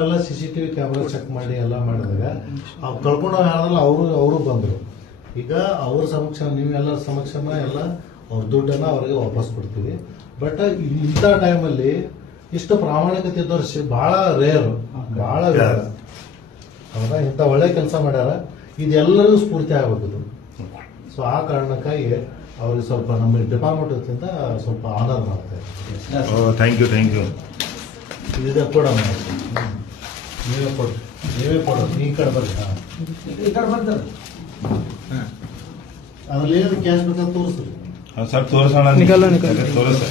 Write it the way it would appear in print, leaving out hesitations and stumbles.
ಎಲ್ಲ CCTV camera check ಮಾಡಿ ಎಲ್ಲ ಮಾಡಿದಾಗ ಅವ್ರು ಕಳ್ಕೊಂಡು ಯಾರಲ್ಲ ಅವರು ಬಂದರು. ಈಗ ಅವ್ರ ಸಮಕ್ಷ ನೀವೆಲ್ಲ ಸಮಕ್ಷಮ ಎಲ್ಲ ಅವ್ರ ದುಡ್ಡನ್ನ ಅವರಿಗೆ ವಾಪಸ್ ಕೊಡ್ತೀವಿ. ಬಟ್ ಇಂಥ ಟೈಮಲ್ಲಿ ಇಷ್ಟು ಪ್ರಾಮಾಣಿಕತೆ ಇದ್ದವ್ರು ಬಹಳ ರೇರ್, ಬಹಳ ಹೌದಾ. ಇಂಥ ಒಳ್ಳೆ ಕೆಲಸ ಮಾಡ್ಯಾರ, ಇದೆಲ್ಲರಿಗೂ ಸ್ಫೂರ್ತಿ ಆಗ್ಬೇಕಿದು. ಸೊ ಆ ಕಾರಣಕ್ಕಾಗಿ ಅವ್ರಿಗೆ ಸ್ವಲ್ಪ ನಮ್ಮ ಡಿಪಾರ್ಟ್ಮೆಂಟ್ ಸ್ವಲ್ಪ ಆನರ್ ಮಾಡ್ತಾ ಇದ್ದಾರೆ. Thank you. ಇದು ಕೊಡಮ್ಮ, ನೀವೇ ಕೊಡೋದು. ಈ ಕಡೆ ಬರ್ರಿ. ಅದ್ರಲ್ಲಿ ಏನಾದ್ರು ಕ್ಯಾಶ್ ಬೇಕಾದ್ರೆ ತೋರಿಸ್ರಿ ಸರ್. ತೋರಿಸೋಣ, ತೋರಿಸ.